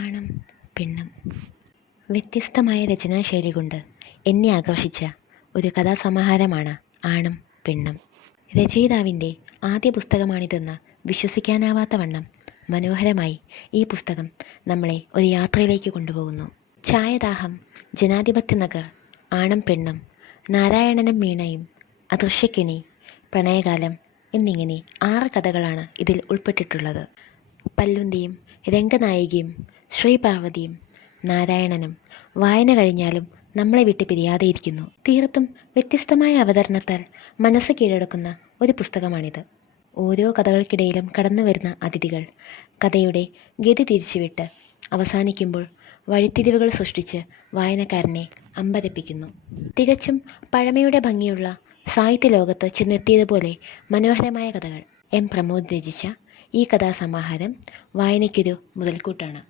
ആണും പെണ്ണും. വ്യത്യസ്തമായ രചനാശൈലി കൊണ്ട് എന്നെ ആകർഷിച്ച ഒരു കഥാസമാഹാരമാണ് ആണും പെണ്ണും. രചയിതാവിൻ്റെ ആദ്യ പുസ്തകമാണിതെന്ന് വിശ്വസിക്കാനാവാത്ത വണ്ണം മനോഹരമായി ഈ പുസ്തകം നമ്മളെ ഒരു യാത്രയിലേക്ക് കൊണ്ടുപോകുന്നു. ഛായദാഹം, ജനാധിപത്യ നഗർ, ആണും പെണ്ണും, നാരായണനും മീണയും, അദൃശ്യക്കിണി, പ്രണയകാലം എന്നിങ്ങനെ 6 കഥകളാണ് ഇതിൽ ഉൾപ്പെട്ടിട്ടുള്ളത്. പല്ലുന്തിയും രംഗനായികയും ശ്രീപാർവതിയും നാരായണനും വായന കഴിഞ്ഞാലും നമ്മളെ വിട്ട് പിരിയാതെയിരിക്കുന്നു. തീർത്തും വ്യത്യസ്തമായ അവതരണത്താൽ മനസ്സ് കീഴടക്കുന്ന ഒരു പുസ്തകമാണിത്. ഓരോ കഥകൾക്കിടയിലും കടന്നു വരുന്ന അതിഥികൾ കഥയുടെ ഗതി തിരിച്ചുവിട്ട് അവസാനിക്കുമ്പോൾ വഴിത്തിരിവുകൾ സൃഷ്ടിച്ച് വായനക്കാരനെ അമ്പരപ്പിക്കുന്നു. തികച്ചും പഴമയുടെ ഭംഗിയുള്ള സാഹിത്യ ലോകത്ത് ചെന്നെത്തിയതുപോലെ മനോഹരമായ കഥകൾ. എം. പ്രമോദ് രചിച്ച ഈ കഥാസമാഹാരം വായനയ്ക്കൊരു മുതൽക്കൂട്ടാണ്.